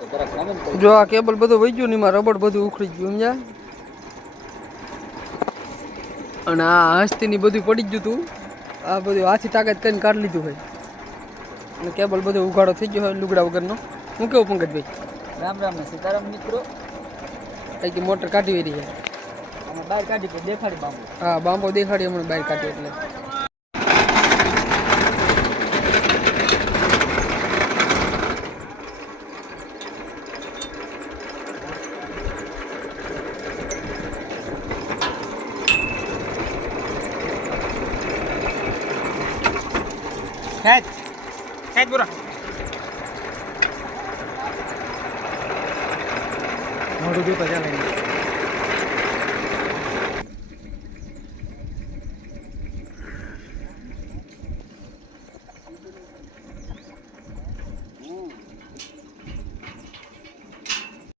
જો આ કેબલ બધું વહી ગયું ને એમાં રબડ બધું ઉખડી ગયું સમજ્યા અને આ હસ્તી ની બધું પડી ગયું તું આ બધું હાથી તાકાત કરીને કાઢી લીધું હોય અને કેબલ બધું ઉઘાડો થઈ ગયો હોય લુગડા વગરનો હું કેવું પંકજભાઈ રામ રામ ને સીતારામ મિત્રો કઈ કે મોટર કાઢી વેરી છે અમે બહાર કાઢી તો દેખાડી બાંબો હા બાંબો દેખાડી હમણાં બહાર કાઢી એટલે ખેંચ પૂરા મોઢું જોતો ચાલે